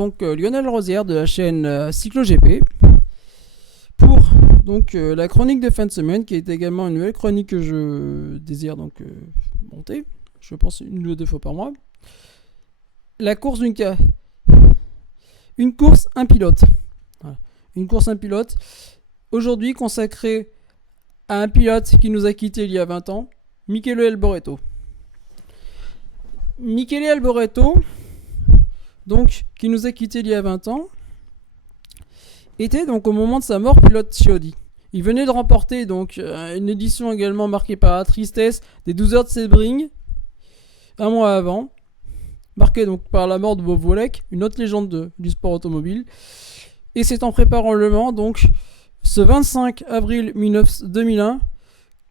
donc Lionel Rosière de la chaîne CycloGP pour donc la chronique de fin de semaine, qui est également une nouvelle chronique que je désire donc monter, je pense 1 ou 2 fois par mois. La course une course, un pilote. Voilà. Une course, un pilote. Aujourd'hui consacrée à un pilote qui nous a quittés il y a 20 ans, Michele Alboreto. Michele Alboreto, donc, qui nous a quittés il y a 20 ans, était donc au moment de sa mort pilote chez Audi. Il venait de remporter donc une édition également marquée par la tristesse des 12 heures de Sebring, un mois avant, marquée donc par la mort de Bob Wollek, une autre légende du sport automobile. Et c'est en préparant Le Mans, donc ce 25 avril 2001,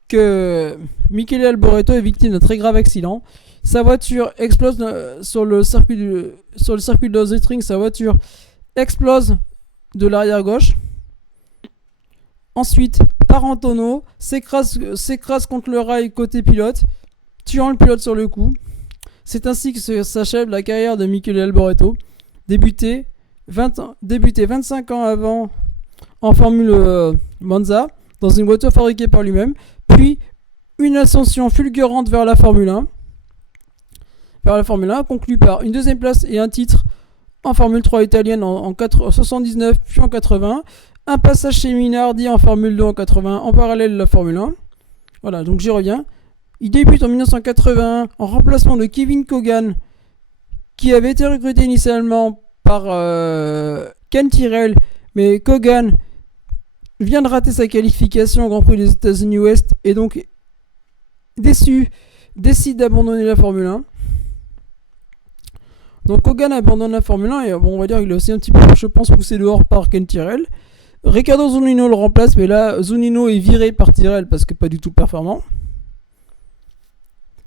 que Michele Alboreto est victime d'un très grave accident. Sa voiture explose sur le circuit de Ozzetring. Sa voiture explose de l'arrière gauche. Ensuite, part en tonneau, s'écrase contre le rail côté pilote, tuant le pilote sur le coup. C'est ainsi que s'achève la carrière de Michele Alboreto, débuté 25 ans avant en Formule Monza, dans une voiture fabriquée par lui-même, puis une ascension fulgurante vers la Formule 1. Conclue par une deuxième place et un titre en Formule 3 italienne en 79 puis en 80, un passage chez Minardi en Formule 2 en 80 en parallèle de la Formule 1. Voilà, donc j'y reviens. Il débute en 1981 en remplacement de Kevin Kogan, qui avait été recruté initialement par Ken Tyrrell, mais Kogan vient de rater sa qualification au Grand Prix des États-Unis Ouest et donc déçu décide d'abandonner la Formule 1. Donc Kogan abandonne la Formule 1 et bon, on va dire qu'il est aussi un petit peu, je pense, poussé dehors par Ken Tyrrell. Riccardo Zunino le remplace, mais là Zunino est viré par Tyrrell parce que pas du tout performant.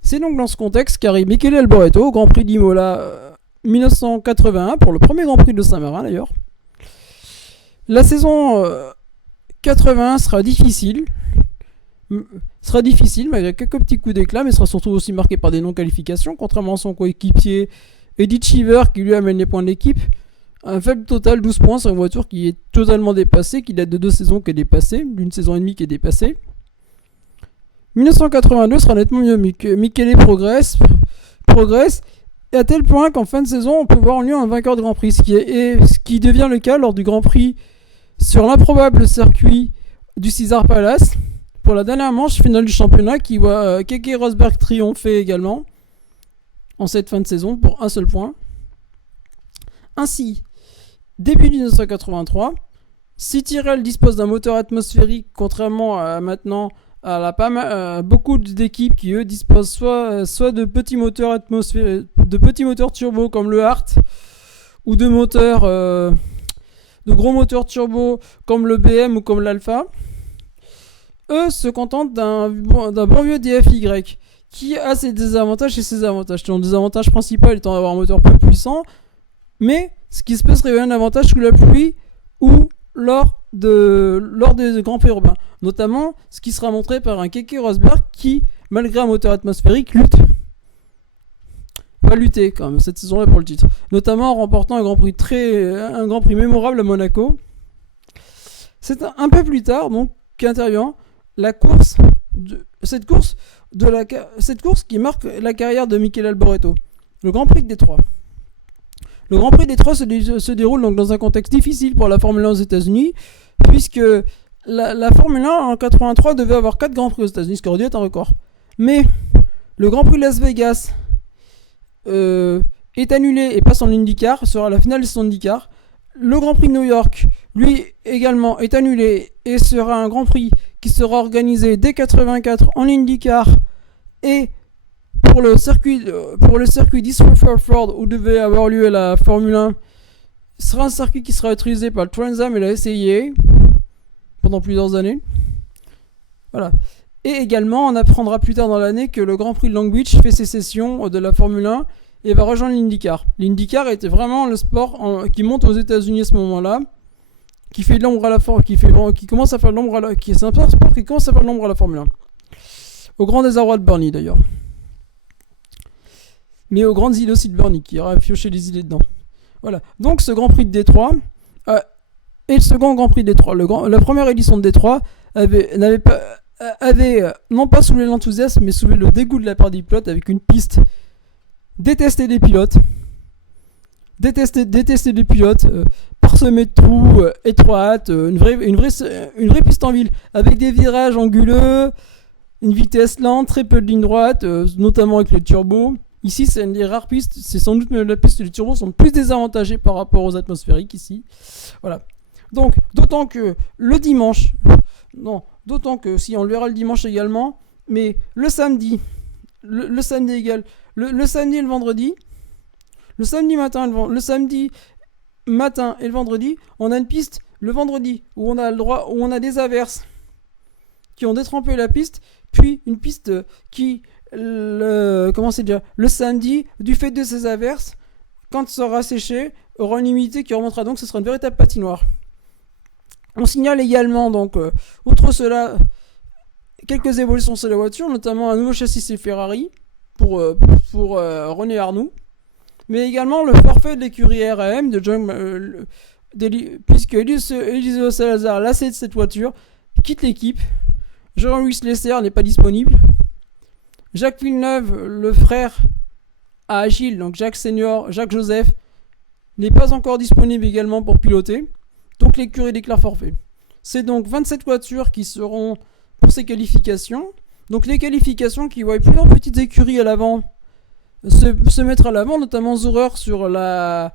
C'est donc dans ce contexte qu'arrive Michele Alboreto au Grand Prix d'Imola 1981 pour le premier Grand Prix de Saint-Marin d'ailleurs. La saison 81 sera difficile malgré quelques petits coups d'éclat, mais sera surtout aussi marqué par des non-qualifications, contrairement à son coéquipier Eddie Cheever qui lui amène les points de l'équipe. Un faible total, 12 points sur une voiture qui est totalement dépassée, qui date de 2 saisons qui est dépassée, d'une saison et demie qui est dépassée. 1982 sera nettement mieux. Michele progresse, et à tel point qu'en fin de saison, on peut voir en lui un vainqueur de Grand Prix, ce qui devient le cas lors du Grand Prix sur l'improbable circuit du Caesars Palace, pour la dernière manche finale du championnat, qui voit Keke Rosberg triompher également en cette fin de saison pour un seul point. Ainsi, début 1983, si Tyrrell dispose d'un moteur atmosphérique, contrairement à maintenant à beaucoup d'équipes qui eux disposent soit de petits moteurs atmosphériques, de petits moteurs turbo comme le Hart, ou de gros moteurs turbo comme le BM ou comme l'Alpha. Eux se contentent d'un bon vieux DFY qui a ses désavantages et ses avantages. Son désavantage principal étant d'avoir un moteur peu puissant, mais ce qui peut se révéler un avantage sous la pluie ou lors des grands prix urbains. Notamment ce qui sera montré par un Keke Rosberg qui, malgré un moteur atmosphérique, va lutter quand même cette saison-là pour le titre. Notamment en remportant un Grand Prix mémorable à Monaco. C'est un peu plus tard donc qu'intervient cette course qui marque la carrière de Michele Alboreto, le Grand Prix de Détroit. Le Grand Prix de Détroit se déroule donc dans un contexte difficile pour la Formule 1 aux États-Unis, puisque la Formule 1 en 83 devait avoir 4 Grands Prix aux États-Unis, ce qui aurait dû être un record. Mais le Grand Prix de Las Vegas est annulé et passe en IndyCar, sera la finale de son IndyCar. Le Grand Prix de New York, lui également, est annulé et sera un Grand Prix qui sera organisé dès 84 en IndyCar et pour le circuit d'East Rutherford où devait avoir lieu la Formule 1. Ce sera un circuit qui sera utilisé par le Trans Am et la SAIA pendant plusieurs années. Voilà. Et également, on apprendra plus tard dans l'année que le Grand Prix de Long Beach fait sécession de la Formule 1 et va rejoindre l'IndyCar. L'IndyCar était vraiment le sport qui monte aux États-Unis à ce moment-là, qui fait de l'ombre à la Formule 1, qui commence à faire de l'ombre à la, c'est un sport qui commence à faire de l'ombre à la Formule 1. Au grand désarroi de Bernie d'ailleurs. Mais aux grandes idées aussi de Bernie, qui aura pioché les idées dedans. Voilà. Donc ce Grand Prix de Détroit et le second Grand Prix de Détroit. La première édition de Détroit avait non pas soulevé l'enthousiasme, mais soulevé le dégoût de la part des pilotes avec une piste détestée des pilotes. Détester des pilotes, parsemés de trous, étroites, une vraie piste en ville, avec des virages anguleux, une vitesse lente, très peu de lignes droites, notamment avec les turbos. Ici, c'est une des rares pistes, c'est sans doute même la piste où les turbos sont plus désavantagés par rapport aux atmosphériques ici. Voilà. Donc, d'autant que si on le verra le dimanche également, mais le samedi et le vendredi, le samedi matin et le vendredi, on a une piste le vendredi où on a des averses qui ont détrempé la piste, puis une piste qui le samedi, du fait de ces averses, quand ça sera séché, aura une humidité qui remontera, donc ce sera une véritable patinoire. On signale également, donc, outre cela, quelques évolutions sur la voiture, notamment un nouveau châssis Ferrari pour René Arnoux, mais également le forfait de l'écurie RAM de John, puisque Eliseo Salazar, lassé de cette voiture, quitte l'équipe. Jean-Louis Lesser n'est pas disponible. Jacques Villeneuve, le frère à Agile, donc Jacques Senior, Jacques Joseph, n'est pas encore disponible également pour piloter. Donc l'écurie déclare forfait. C'est donc 27 voitures qui seront pour ces qualifications. Donc les qualifications qui voient plusieurs petites écuries à l'avant se mettre à l'avant, notamment Zourer sur la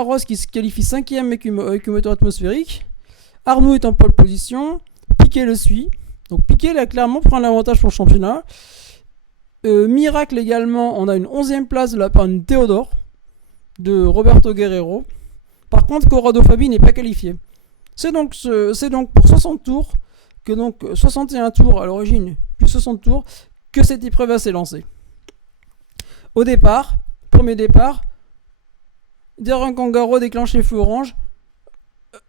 Rose qui se qualifie 5ème avec une moteur atmosphérique. Arnoux est en pole position. Piquet le suit. Donc Piquet là clairement prend l'avantage pour le championnat. Miracle également, on a une 11ème place de la part de Théodore de Roberto Guerrero. Par contre, Corrado Fabi n'est pas qualifié. C'est donc pour 60 tours, 61 tours à l'origine, puis 60 tours, que cette épreuve va s'élancer. Au départ, premier départ, Darren Kangaroo déclenche les feux orange.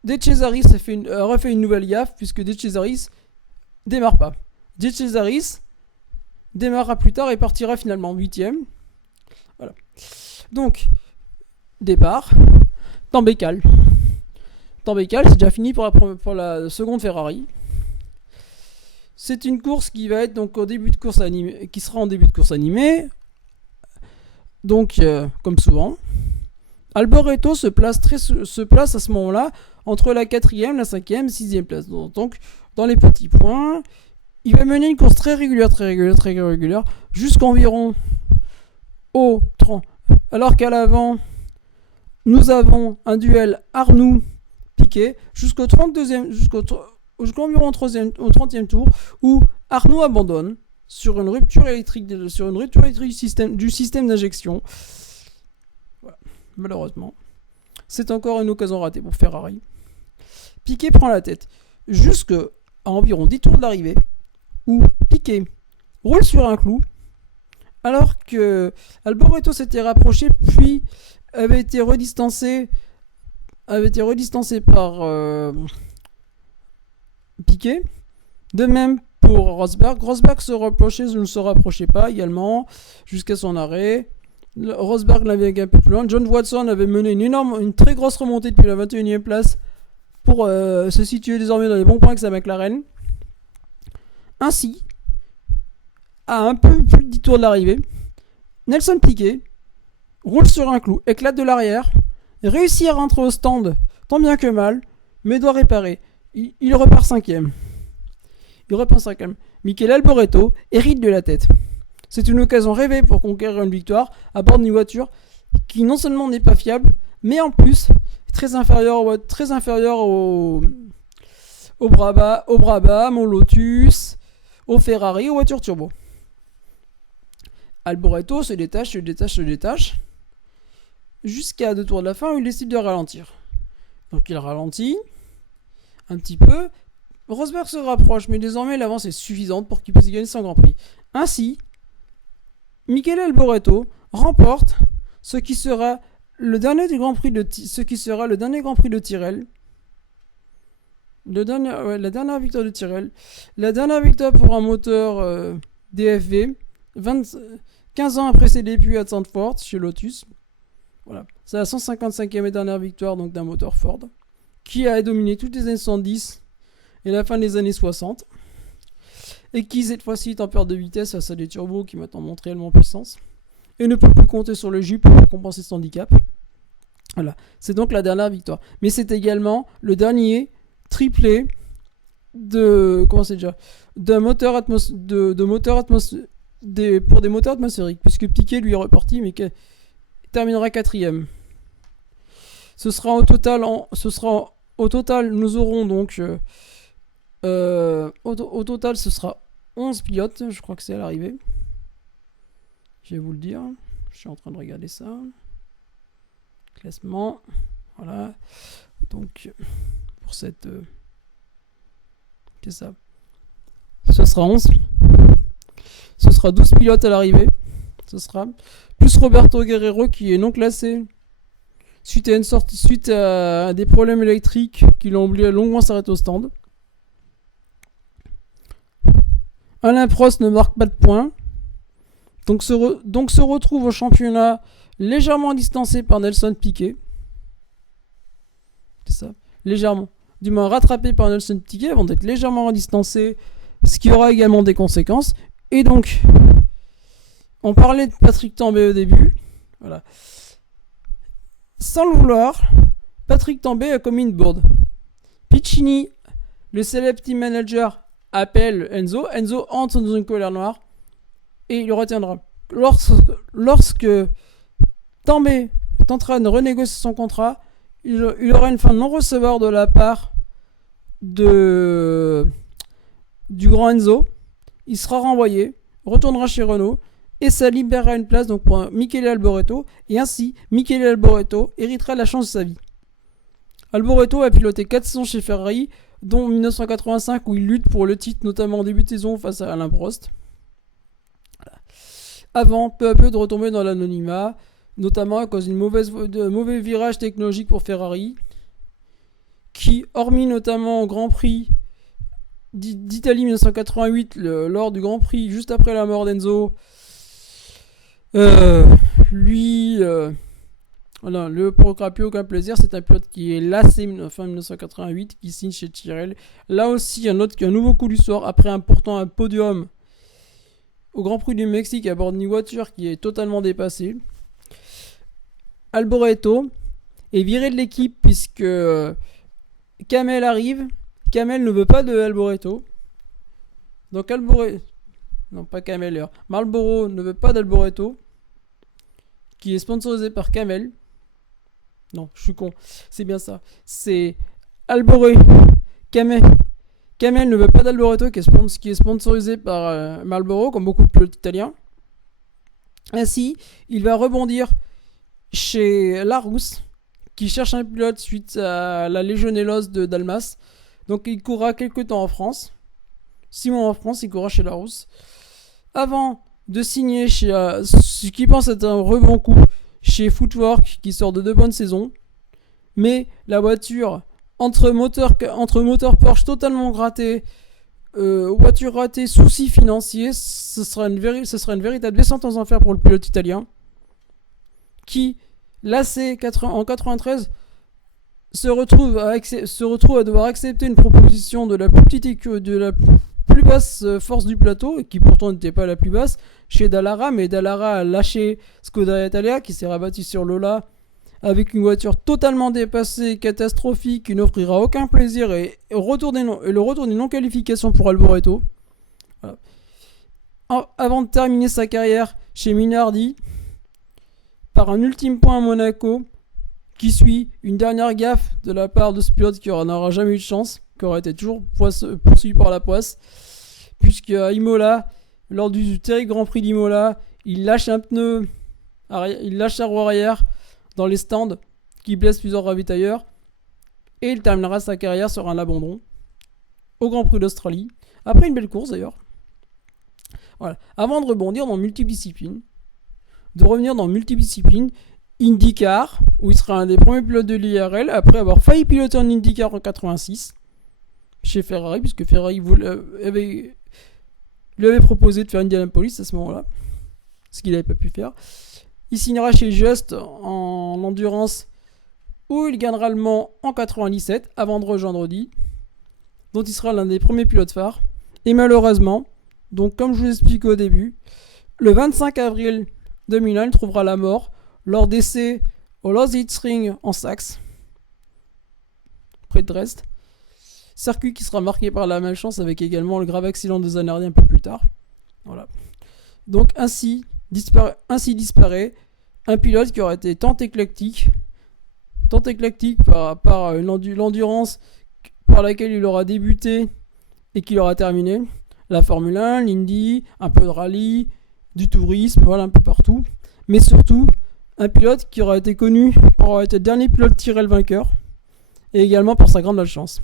De Cesaris refait une nouvelle gaffe, puisque De Cesaris démarre pas. De Cesaris démarrera plus tard et partira finalement 8ème. Voilà. Donc, départ. Tambécal, c'est déjà fini pour la seconde Ferrari. C'est une course qui va être donc qui sera en début de course animée. Donc, comme souvent, Alboreto se place à ce moment-là entre la 4ème, la 5ème, 6ème place. Donc, dans les petits points, il va mener une course très régulière, jusqu'environ au 30. Alors qu'à l'avant, nous avons un duel Arnoux-Piquet jusqu'au 32e, jusqu'environ au 30e tour, où Arnoux abandonne sur une rupture électrique du système d'injection. Voilà. Malheureusement, c'est encore une occasion ratée pour Ferrari. Piquet prend la tête jusqu'à environ 10 tours de l'arrivée, où Piquet roule sur un clou, alors que Alboreto s'était rapproché, puis avait été redistancé par Piquet. De même pour Rosberg. Rosberg ne se rapprochait pas également jusqu'à son arrêt. Rosberg naviguait un peu plus loin. John Watson avait mené une très grosse remontée depuis la 21e place pour se situer désormais dans les bons points avec sa McLaren. Ainsi, à un peu plus de 10 tours de l'arrivée, Nelson Piquet roule sur un clou, éclate de l'arrière, réussit à rentrer au stand tant bien que mal, mais doit réparer. Il repart 5ème. Michele Alboreto hérite de la tête. C'est une occasion rêvée pour conquérir une victoire à bord d'une voiture qui non seulement n'est pas fiable, mais en plus très inférieure au Brabham, au Lotus, au Ferrari, aux voitures turbo. Alboreto se détache, jusqu'à 2 tours de la fin où il décide de ralentir. Donc il ralentit un petit peu. Rosberg se rapproche, mais désormais l'avance est suffisante pour qu'il puisse gagner son Grand Prix. Ainsi, Michele Alboreto remporte ce qui sera le dernier Grand Prix de Tyrrell. La dernière victoire de Tyrrell. La dernière victoire pour un moteur DFV. 15 ans après ses débuts à Zandvoort chez Lotus. Voilà. C'est la 155e et dernière victoire donc, d'un moteur Ford qui a dominé toutes les années 70 et la fin des années 60 et qui cette fois-ci est en perte de vitesse face à des turbos qui maintenant montrent réellement puissance et ne peut plus compter sur le jus pour compenser son handicap. Voilà, c'est donc la dernière victoire. Mais c'est également le dernier triplé de d'un moteur pour des moteurs atmosphériques, puisque Piquet lui est reparti, mais terminera 4ème. Au total, nous aurons donc au total, ce sera 11 pilotes, je crois que c'est à l'arrivée. Je vais vous le dire. Je suis en train de regarder ça. Classement. Voilà. Donc, pour cette... c'est ça. Ce sera 11. Ce sera 12 pilotes à l'arrivée. Ce sera. Plus Roberto Guerrero qui est non classé. Suite à des problèmes électriques qui l'ont obligé à longuement s'arrêter au stand. Alain Prost ne marque pas de points. Donc se retrouve au championnat légèrement distancé par Nelson Piquet. C'est ça, légèrement. Du moins rattrapé par Nelson Piquet avant d'être légèrement distancé, ce qui aura également des conséquences. Et donc, on parlait de Patrick Tambay au début. Voilà. Sans le vouloir, Patrick Tambay a commis une bourde. Piccini, le célèbre team manager, appelle Enzo. Enzo entre dans une colère noire et il le retiendra. Lorsque Tambay tentera de renégocier son contrat, il aura une fin de non-recevoir de la part du grand Enzo. Il sera renvoyé, retournera chez Renault et ça libérera une place donc, pour Michele Alboreto. Et ainsi, Michele Alboreto héritera de la chance de sa vie. Alboreto a piloté 4 saisons chez Ferrari, dont 1985 où il lutte pour le titre, notamment en début de saison face à Alain Prost. Voilà. Avant, peu à peu, de retomber dans l'anonymat, notamment à cause de mauvais virage technologique pour Ferrari, qui, hormis notamment au Grand Prix d'Italie 1988, lors du Grand Prix juste après la mort d'Enzo, voilà, le procure plus aucun plaisir. C'est un pilote qui est lassé fin 1988, qui signe chez Tyrrell. Là aussi, un nouveau coup du soir après un podium au Grand Prix du Mexique à bord d'une voiture qui est totalement dépassée. Alboreto est viré de l'équipe puisque Kamel arrive. Kamel ne veut pas de Alboreto. Donc non, pas Kamel, Marlboro ne veut pas d'Alboreto, qui est sponsorisé par Kamel. Non, je suis con. C'est bien ça. C'est Alboreto. Kamel ne veut pas d'Alboreto, qui est sponsorisé par Marlboro, comme beaucoup de pilotes italiens. Ainsi, il va rebondir chez Larousse, qui cherche un pilote suite à la Legionellos de Dalmas. Donc il courra quelques temps en France. 6 mois en France, il courra chez Larousse. Avant de signer chez ce qui pense être un rebond coup chez Footwork, qui sort de 2 bonnes saisons. Mais la voiture, entre moteur Porsche totalement gratté, voiture ratée, soucis financiers, ce sera une véritable descente aux enfers pour le pilote italien, qui, lassé en 93, se retrouve à devoir accepter une proposition de la plus basse force du plateau, et qui pourtant n'était pas la plus basse, chez Dallara, mais Dallara a lâché Scuderia Italia, qui s'est rabattu sur Lola avec une voiture totalement dépassée, catastrophique, qui n'offrira aucun plaisir, et le retour des non-qualifications pour Alboreto. Voilà. Avant de terminer sa carrière chez Minardi, par un ultime point à Monaco, qui suit une dernière gaffe de la part de ce pilote qui n'aura jamais eu de chance, qui aurait été toujours poursuivi par la poisse, puisque à Imola, lors du terrible Grand Prix d'Imola, il lâche un pneu, il lâche sa roue arrière dans les stands, qui blesse plusieurs ravitailleurs, et il terminera sa carrière sur un abandon au Grand Prix d'Australie, après une belle course d'ailleurs. Voilà. Avant de rebondir dans multidiscipline, IndyCar, où il sera un des premiers pilotes de l'IRL, après avoir failli piloter en IndyCar en 86, chez Ferrari, puisque Ferrari lui avait proposé de faire Indianapolis à ce moment-là, ce qu'il n'avait pas pu faire. Il signera chez Just en en endurance, où il gagnera le Mans en 97 avant de rejoindre Audi, dont il sera l'un des premiers pilotes phares. Et malheureusement, donc comme je vous explique au début, le 25 avril 2001, il trouvera la mort lors d'essais au Lausitzring en Saxe, près de Dresde. Circuit qui sera marqué par la malchance avec également le grave accident de Zanardi un peu plus tard. Voilà. Donc ainsi disparaît un pilote qui aurait été tant éclectique par l'endurance par laquelle il aura débuté et qu'il aura terminé. La Formule 1, l'Indy, un peu de rallye, du tourisme, voilà, un peu partout. Mais surtout, un pilote qui aura été connu pour avoir été le dernier pilote Tyrrell vainqueur et également pour sa grande malchance.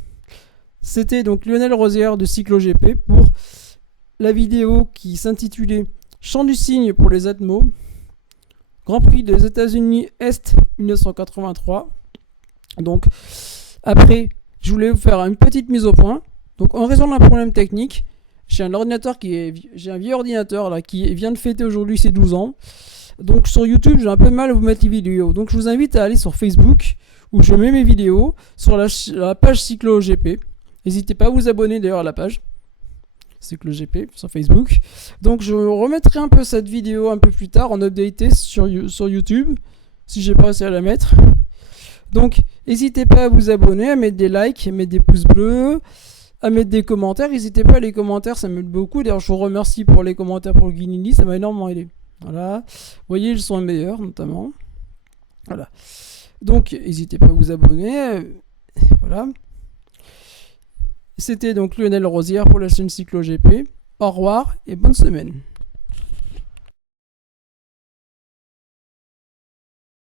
C'était donc Lionel Rosière de CycloGP pour la vidéo qui s'intitulait Chant du cygne pour les Atmos, Grand Prix des États-Unis Est 1983. Donc, après, je voulais vous faire une petite mise au point. Donc, en raison d'un problème technique, j'ai un vieil ordinateur là, qui vient de fêter aujourd'hui ses 12 ans. Donc, sur YouTube, j'ai un peu de mal à vous mettre les vidéos. Donc, je vous invite à aller sur Facebook où je mets mes vidéos sur la page CycloGP. N'hésitez pas à vous abonner d'ailleurs à la page CycloGP sur Facebook. Donc je remettrai un peu cette vidéo un peu plus tard en updaté sur YouTube si j'ai pas réussi à la mettre. Donc n'hésitez pas à vous abonner, à mettre des likes, à mettre des pouces bleus, à mettre des commentaires. N'hésitez pas, les commentaires ça m'aide beaucoup. D'ailleurs je vous remercie pour les commentaires pour le Guinini, ça m'a énormément aidé. Voilà, vous voyez ils sont les meilleurs notamment. Voilà. Donc n'hésitez pas à vous abonner. Voilà. C'était donc Lionel Rosière pour la chaîne CycloGP. Au revoir et bonne semaine.